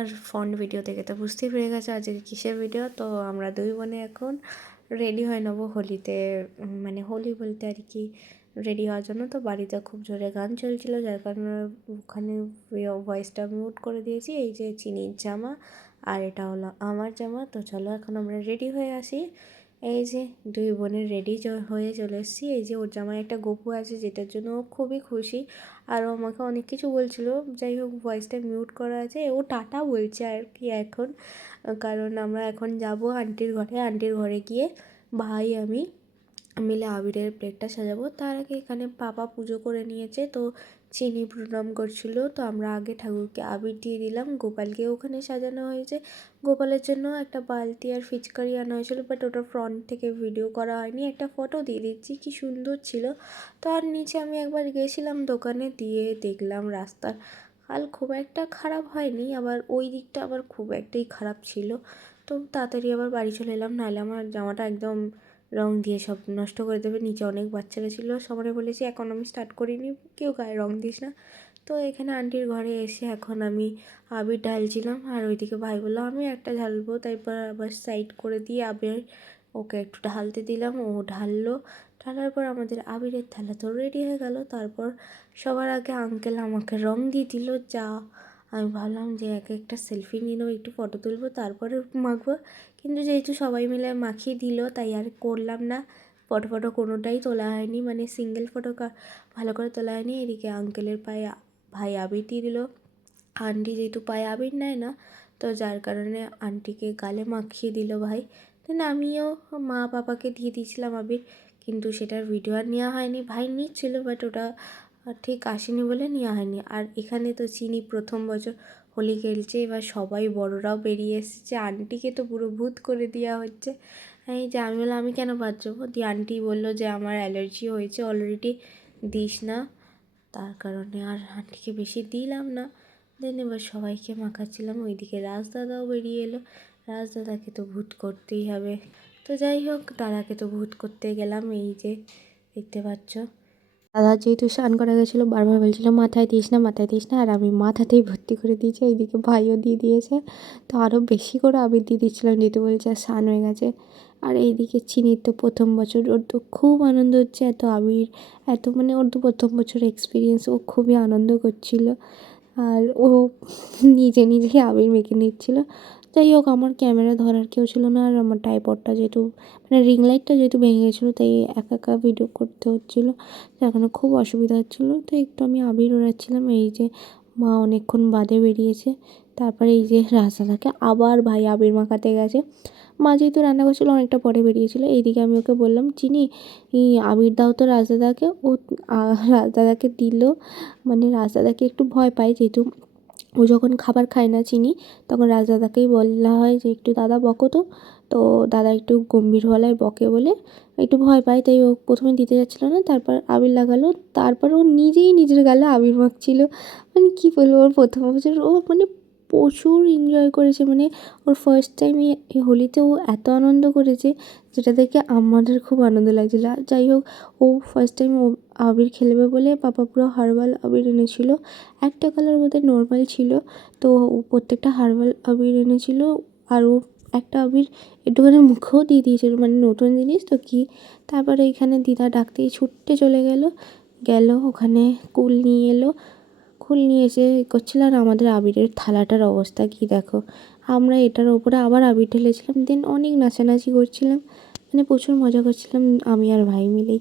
আর font video দেখে তো বুঝতেই পেরে গেছে আজকে কিসের ভিডিও। তো আমরা দুই বোনে এখন রেডি হয়ে নেবো হোলিতে, মানে হোলি বলতে আর কি রেডি হওয়ার জন্য। তো বাড়িতে খুব জোরে গান চলছিল, যার কারণে ওখানে ভয়েসটা মিউট করে দিয়েছি। এই যে চিনির জামা আর এটা হলো আমার জামা। তো চলো এখন আমরা রেডি হয়ে আসি। এই যে দুই বোনের রেডি হয়ে চলে এসেছি। এই যে ওর জামায় একটা গপু আছে, যেটার জন্য ও খুবই খুশি। আর আমাকে অনেক কিছু বলছিল, যাই হোক ভয়েসটা মিউট করা আছে। ও টাটা বলছে আর কি এখন, কারণ আমরা এখন যাব আন্টির ঘরে। আন্টির ঘরে গিয়ে ভাই আমি মিলে আবিরের প্লেটটা সাজাবো। তার আগে এখানে পাপা পুজো করে নিয়েছে, তো চিনি প্রণাম করছিল। তো আমরা আগে ঠাকুরকে আবির দিয়ে দিলাম, গোপালকে ওখানে সাজানো হয়েছে। গোপালের জন্য একটা বালতি আর ফিচকারি আনা হয়েছিল, বাট ওটা ফ্রন্ট থেকে ভিডিও করা হয়নি। একটা ফটো দিয়ে দিচ্ছি, কি সুন্দর ছিল। তো আর নিচে আমি একবার গেছিলাম দোকানে, দিয়ে দেখলাম রাস্তার হাল খুব একটা খারাপ হয়নি, আবার ওই দিকটা আবার খুব একটাই খারাপ ছিল। তো তাড়াতাড়ি আবার বাড়ি চলে এলাম, নাহলে আমার জামাটা একদম রং দিয়ে সব নষ্ট করে দেবে। নিচে অনেক বাচ্চারা ছিল, সবাই বলেছি এখন আমি স্টার্ট করিনি, কেউ গায়ে রং দিস না। তো এখানে আন্টির ঘরে এসে এখন আমি আবির ঢালছিলাম, আর ওইদিকে ভাই বললো আমি একটা ঢালবো, তারপর আবার সাইড করে দিয়ে আবির ওকে একটু ঢালতে দিলাম, ও ঢাললো। ঢালার পর আমাদের আবিরের থালা তো রেডি হয়ে গেল। তারপর সবার আগে আঙ্কেল আমাকে রং দিয়ে দিল। যা আমি ভাবলাম যে এক একটা সেলফি নিয়ে নেবো, একটু ফটো তুলবো, তারপরে মাখবো। কিন্তু যেহেতু সবাই মিলে মাখিয়ে দিল, তাই আর করলাম না। ফটো কোনোটাই তোলা হয়নি, মানে সিঙ্গেল ফটো ভালো করে তোলা হয়নি। এদিকে আঙ্কেলের পায়ে ভাই আবির দিয়ে দিল। আন্টি যেহেতু পায়ে আবির নেয় না, তো যার কারণে আন্টিকে গালে মাখিয়ে দিল ভাই। দেন আমিও মা পাপাকে দিয়ে দিয়েছিলাম আবির, কিন্তু সেটার ভিডিও আর নেওয়া হয়নি। ভাই নিচ্ছিল, বাট ওটা ঠিক আসেনি বলে নেওয়া হয়নি। আর এখানে তো চিনি প্রথম বছর হোলি খেলছে, এবার সবাই বড়রাও বেরিয়ে এসেছে। আন্টিকে তো পুরো ভূত করে দেওয়া হচ্ছে। এই যে আমি বললাম আমি কেন বাদ যাবো, দিয়ে আন্টি বললো যে আমার অ্যালার্জি হয়েছে অলরেডি, দিস না। তার কারণে আর আন্টিকে বেশি দিলাম না। দেন এবার সবাইকে মাখাচ্ছিলাম। ওইদিকে রাজদাদাও বেরিয়ে এলো, রাজদাদাকে তো ভূত করতেই হবে। তো যাই হোক, দাদাকে তো ভূত করতে গেলাম। এই যে দেখতে পাচ্ছ, দাদা যেহেতু স্নান করা গেছিলো, বারবার বলছিল মাথায় দিস না, মাথায় দিস না, আর আমি মাথাতেই ভর্তি করে দিয়েছি। এইদিকে ভাইও দিয়ে দিয়েছে, তো আরও বেশি করে আবির দিয়ে দিচ্ছিলাম, যেহেতু বলছে স্নান হয়ে গেছে। আর এইদিকে চিনির তো প্রথম বছর, ওর তো খুব আনন্দ হচ্ছে, এত আবির এত, মানে ওর তো প্রথম বছর এক্সপিরিয়েন্স, ও খুবই আনন্দ করছিল। আর ও নিজে নিজেই আবির মেখে নিচ্ছিল। যাই হোক, আমার ক্যামেরা ধরার কেউ ছিল না, আর আমার ট্রাইপডটা যেহেতু, মানে রিং লাইটটা যেহেতু ভেঙে গেছিলো, তাই একা একা ভিডিও করতে হচ্ছিলো, যার কারণে খুব অসুবিধা হচ্ছিলো। তো একটু আমি আবির ওড়াচ্ছিলাম। এই যে মা অনেকক্ষণ বাদে বেরিয়েছে। তারপরে এই যে রাস্তাটাকে আবার ভাই আবির মাখাতে গেছে। মা যেহেতু রান্না করছিলো অনেকটা পরে বেরিয়েছিলো। এইদিকে আমি ওকে বললাম চিনি আবির দাও তো রাজদাদাকে। ও রাজদাদাকে দিল, মানে রাজদাদাকে একটু ভয় পায়, যেহেতু ও যখন খাবার খায় না চিনি, তখন রাজদাদাকেই বলা হয় যে একটু দাদা বকো তো। তো দাদা একটু গম্ভীর গলায় বকে বলে একটু ভয় পায়, তাই ও প্রথমে দিতে যাচ্ছিলো না। তারপর আবির লাগালো, তারপর ও নিজেই নিজের গালে আবির মাখছিল। মানে কী বলবো, ওর প্রথম বছর ও মানে প্রচুর এনজয় করেছে। মানে ওর ফার্স্ট টাইম এই হোলিতে ও এত আনন্দ করেছে, যেটা দেখে আমাদের খুব আনন্দ লাগছিলো। যাই হোক, ও ফার্স্ট টাইম ও আবির খেলবে বলে পাপা পুরো হার্বাল আবির এনেছিল। একটা কালার বোধহয় নর্মাল ছিল, তো প্রত্যেকটা হার্বাল আবির এনেছিল। আর ও একটা আবির একটুখানি মুখেও দিয়ে দিয়েছিল, মানে নতুন জিনিস তো কি। তারপরে এখানে দিদা ডাকতেই ছুটতে চলে গেল ওখানে কুল নিয়ে এলো। কুল নিয়ে এসে করছিল, আর আমাদের আবিরের থালাটার অবস্থা কী দেখো। আমরা এটার ওপরে আবার আবির ঢেলেছিলাম, দেন অনেক নাচানাচি করছিলাম, মানে প্রচুর মজা করছিলাম আমি আর ভাই মিলেই।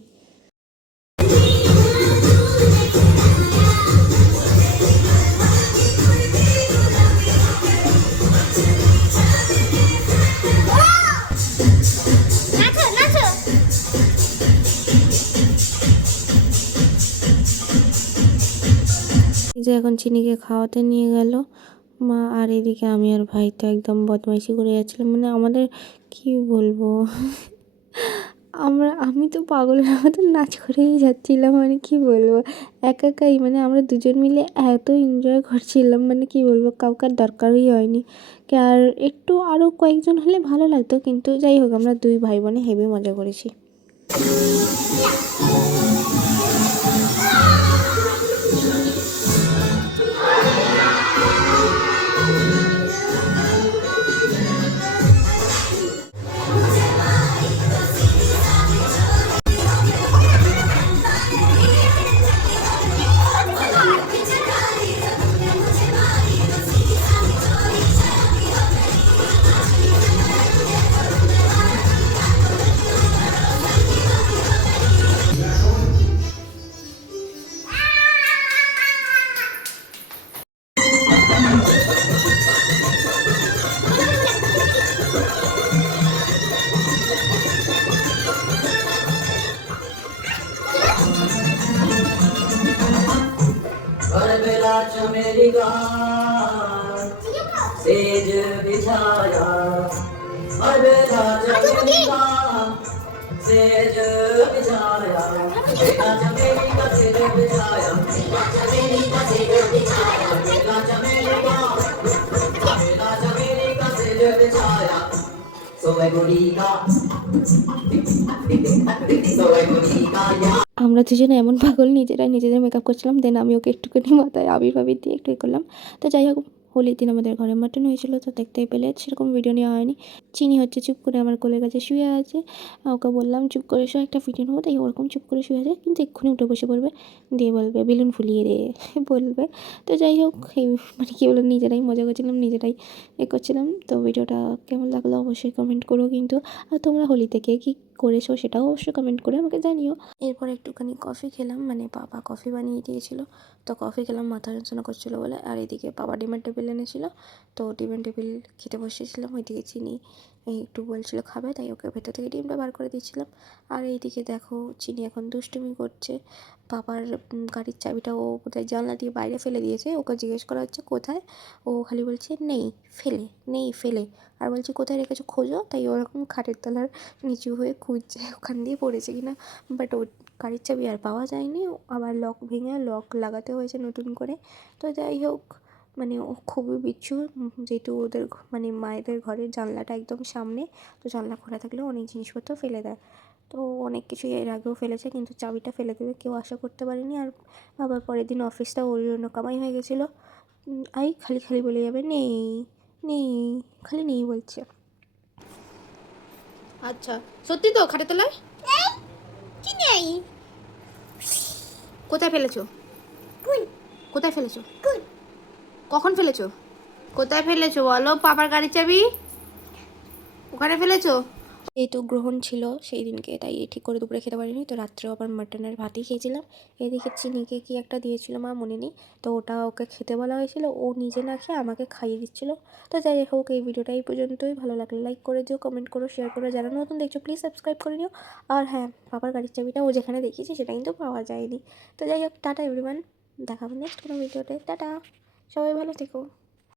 যে এখন চিনিকে খাওয়াতে নিয়ে গেল মা, আর এদিকে আমি আর ভাই তো একদম বদমাইশি করে যাচ্ছিলাম। মানে আমাদের কি বলবো, আমি তো পাগলের মতো নাচ করেই যাচ্ছিলাম, মানে কি বলবো, একাই, মানে আমরা দুজন মিলে এত এনজয় করছিলাম, মানে কি বলবো, কাউকে দরকারই হয়নি। আর একটু আরও কয়েকজন হলে ভালো লাগতো, কিন্তু যাই হোক আমরা দুই ভাই বোনে হেভি মজা করেছি। बेला चमेली गान सेज बिछाया हर बेला चमेली गान सेज बिछाया बेला चमेली का सेज बिछाया बेला चमेली का सेज बिछाया बेला चमेली का सेज बिछाया सोए गुड़ी का सोए गुड़ी का আমরা দুজনে এমন পাগল নিজেরাই নিজেদের মেকআপ করছিলাম। দেন আমি ওকে একটুখানি মাথায় আবির ফাবির দিয়ে একটু করলাম। তো যাই হোক, হোলির দিন আমাদের ঘরে মাটন হয়েছিল, তো দেখতেই পেলে সেরকম ভিডিও নেওয়া হয়নি। চিনি হচ্ছে চুপ করে আমার কোলের কাছে শুয়ে আছে, ওকে বললাম চুপ করে শো, একটা ভিডিও নেবো, তাই ওরকম চুপ করে শুয়ে আছে, কিন্তু এক্ষুনি উঠে বসে পড়বে, দিয়ে বলবে বেলুন ফুলিয়ে দে বলবে। তো যাই হোক, এই মানে কী বললাম, নিজেরাই মজা করছিলাম, নিজেরাই করছিলাম। তো ভিডিওটা কেমন লাগলো অবশ্যই কমেন্ট করো কিন্তু, আর তোমরা হোলিতে কে কী করেছো সেটাও অবশ্যই কমেন্ট করে আমাকে জানিও। এরপর একটুখানি কফি খেলাম, মানে বাবা কফি বানিয়ে দিয়েছিল, তো কফি খেলাম, মাথা যন্ত্রণা করছিলো বলে। আর এদিকে বাবা ডিমের টেবিল এনেছিল, তো ডিমের টেবিল খেতে বসেছিলাম। ওইদিকে চিনি একটু বলছিল খাবে, তাই ওকে ভেতর থেকে ডিমটা বার করে দিয়েছিলাম। আর এইদিকে দেখো চিনি এখন দুষ্টুমি করছে, বাবার গাড়ির চাবিটা ও কোথায় জানলা দিয়ে বাইরে ফেলে দিয়েছে, ওকে জিজ্ঞেস করা হচ্ছে কোথায়, ও খালি বলছে নেই ফেলে, নেই ফেলে, আর বলছে কোথায় রেখেছো খোঁজো, তাই ওরকম খাটের তলার নিচু হয়ে খুঁজছে ওখান দিয়ে পড়েছে কিনা। বাট ও গাড়ির চাবি আর পাওয়া যায়নি, আবার লক ভেঙে লক লাগাতে হয়েছে নতুন করে। তো যাই হোক, মানে ও খুবই বিচ্ছু, যেহেতু ওদের মানে মায়েদের ঘরের জানলাটা একদম সামনে, তো জানলা খোলা থাকলেও অনেক জিনিসপত্র ফেলে দেয়। তো অনেক কিছুই এর আগেও ফেলেছে, কিন্তু চাবিটা ফেলে দেবে কেউ আশা করতে পারেনি। আর আবার পরের দিন অফিসটা ওর জন্য কামাই হয়ে গেছিলো। আই খালি খালি বলে যাবে নেই নেই, খালি নেই বলছে। আচ্ছা সত্যি তো খাটে তলায় কি নেই? কোথায় ফেলেছো? কোথায় ফেলেছো? কখন ফেলেছো? কোথায় ফেলেছো বলো? পাপার গাড়ির চাবি ওখানে ফেলেছো? এই তো গ্রহণ ছিল সেই দিনকে, তাই ঠিক করে দুপুরে খেতে পারিনি, তো রাত্রেও আবার মাটনের ভাতই খেয়েছিলাম। এদিকে চিনিকে কি একটা দিয়েছিল মা, মনে নেই, তো ওটা ওকে খেতে বলা হয়েছিল, ও নিজে না খেয়ে আমাকে খাইয়ে দিচ্ছিলো। তো যাই হোক, এই ভিডিওটা এই পর্যন্তই। ভালো লাগলে লাইক করে দিও, কমেন্ট করো, শেয়ার করো, যারা নতুন দেখছো প্লিজ সাবস্ক্রাইব করে নিও। আর হ্যাঁ, বাবার গাড়ির চাবিটা ও যেখানে দেখিয়েছে সেটা কিন্তু পাওয়া যায়নি। তো যাই হোক, টাটা এভরিওয়ান, দেখা হবে নেক্সট কোনো ভিডিওতে। টাটা, সবাই ভালো থেকো।